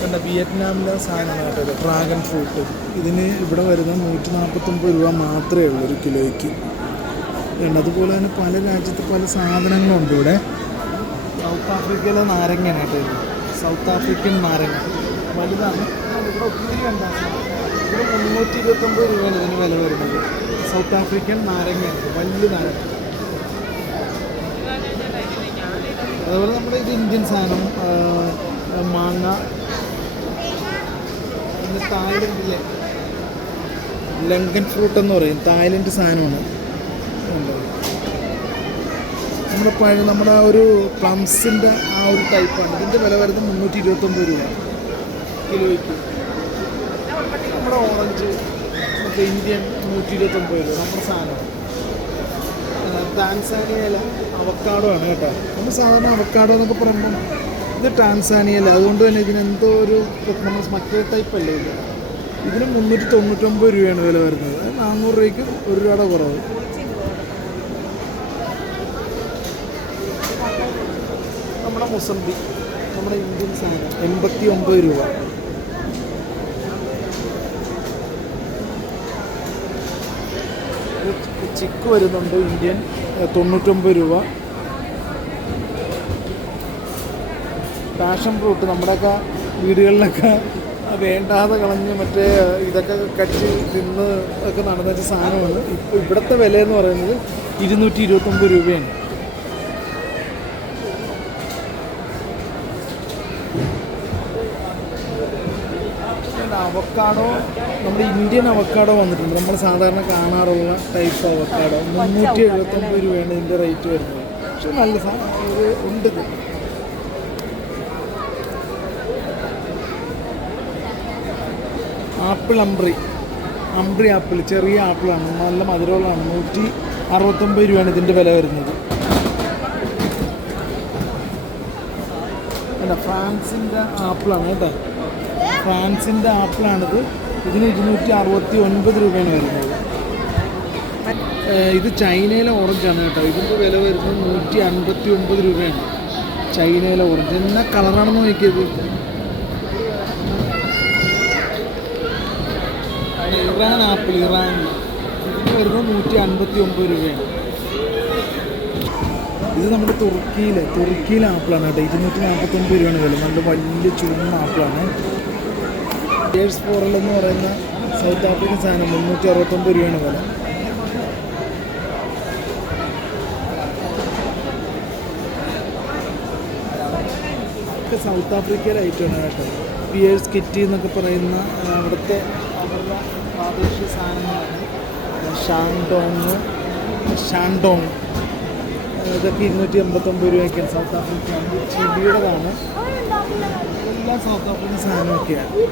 കണ്ട വിയറ്റ്നാമിലെ സാധനമാണ് കേട്ടോ ഡ്രാഗൺ ഫ്രൂട്ട്. ഇതിന് ഇവിടെ വരുന്നത് 149 രൂപ മാത്രമേ ഉള്ളൂ ഒരു കിലോയ്ക്ക്. അതുപോലെ തന്നെ പല രാജ്യത്ത് പല സാധനങ്ങളുണ്ട് ഇവിടെ. സൗത്ത് ആഫ്രിക്കയിലെ നാരങ്ങയാണ് കേട്ടോ ഇത്. സൗത്ത് ആഫ്രിക്കൻ നാരങ്ങ വലുതാണ്. ഇവിടെ ഒത്തിരി ഉണ്ടാകും. ഇവിടെ 329 രൂപയാണ് ഇതിന് വില വരുന്നത്. സൗത്ത് ആഫ്രിക്കൻ നാരങ്ങയാണ്, വലിയ നാരങ്ങ. അതുപോലെ നമ്മുടെ ഇത് ഇന്ത്യൻ സാധനം മാങ്ങ. പിന്നെ തായ്ലൻഡിലെ ലങ്കൻ ഫ്രൂട്ട് എന്ന് പറയും, തായ്ലൻഡ് സാധനമാണ്. നമ്മുടെ ഒരു പ്ലംസിൻ്റെ ആ ഒരു ടൈപ്പാണ്. ഇതിൻ്റെ വില വരുന്നത് 329 രൂപ കിലോയ്ക്ക്. നമ്മുടെ ഓറഞ്ച് മറ്റേ ഇന്ത്യൻ 129 രൂപ നമ്മുടെ സാധനം. ടാൻസാനിയയിലെ അവക്കാഡോ ആണ് കേട്ടോ. നമ്മൾ സാധാരണ അവക്കാഡോ എന്നൊക്കെ പറയുമ്പം ഇത് ടാൻസാനിയയില, അതുകൊണ്ട് തന്നെ ഇതിനെന്തോ ഒരു നമ്മൾ മറ്റേ ടൈപ്പല്ലേ ഇത്. ഇതിന് 399 രൂപയാണ് വില വരുന്നത്. 400 രൂപയ്ക്ക് 1 രൂപയുടെ കുറവ്. നമ്മുടെ മുസംബി, നമ്മുടെ ഇന്ത്യൻ സാധനം 89 രൂപ. ചിക്ക് വരുന്നുണ്ട് ഇന്ത്യൻ 99 രൂപ. പാഷൻ ഫ്രൂട്ട് നമ്മുടെയൊക്കെ വീടുകളിലൊക്കെ വേണ്ടാതെ കളഞ്ഞ് മറ്റേ ഇതൊക്കെ കടിച്ച് തിന്ന് ഒക്കെ നടന്ന സാധനമാണ്. ഇപ്പോൾ ഇവിടുത്തെ വില എന്ന് പറയുന്നത് 229 രൂപയാണ്. അവക്കാഡോ, നമ്മുടെ ഇന്ത്യൻ അവക്കാഡോ വന്നിട്ടുണ്ട്. നമ്മൾ സാധാരണ കാണാറുള്ള ടൈപ്പ് അവക്കാഡോ 379 രൂപയാണ് ഇതിൻ്റെ റേറ്റ് വരുന്നത്. പക്ഷെ നല്ല ഒരു ഉണ്ട്. ആപ്പിൾ അംബ്രി ആപ്പിൾ, ചെറിയ ആപ്പിളാണ്, നല്ല മധുരമുള്ളതാണ്. 169 രൂപയാണ് ഇതിൻ്റെ വില വരുന്നത്. അല്ല, ഫ്രാൻസിൻ്റെ ആപ്പിളാണ് കേട്ടോ. ഫ്രാൻസിൻ്റെ ആപ്പിളാണിത്. ഇതിന് 269 രൂപയാണ് വരുന്നത്. ഇത് ചൈനയിലെ ഓറഞ്ചാണ് കേട്ടോ. ഇതിൻ്റെ വില വരുന്നത് 159 രൂപയാണ്. ചൈനയിലെ ഓറഞ്ച് എന്നാ കളറാണെന്ന് നോക്കിയത്. ഇറാൻ ആപ്പിൾ, ഇറാൻ, ഇതിന് വരുന്നത് 159 രൂപയാണ്. ഇത് നമ്മുടെ തുർക്കിയിലെ ആപ്പിളാണ് കേട്ടോ. 249 രൂപയാണ് വില. നല്ല വലിയ ചുവന്ന ആപ്പിളാണ്. ജേഴ്സ് ഫോറൽ എന്ന് പറയുന്ന സൗത്ത് ആഫ്രിക്കൻ സാധനം 369 രൂപയാണ് വില. ഒക്കെ സൗത്ത് ആഫ്രിക്കയിലെ ഐറ്റമാണ് കേട്ടോ. പിയേഴ്സ് കിറ്റി എന്നൊക്കെ പറയുന്ന അവരുടെ പ്രാദേശിക സാധനങ്ങളാണ്. ഷാൻഡോങ് ഇതൊക്കെ 289 രൂപയ്ക്കാണ്. സൗത്ത് ആഫ്രിക്ക ചിബിയുടേതാണ്. എല്ലാം സൗത്ത് ആഫ്രിക്കൻ സാധനമൊക്കെയാണ്.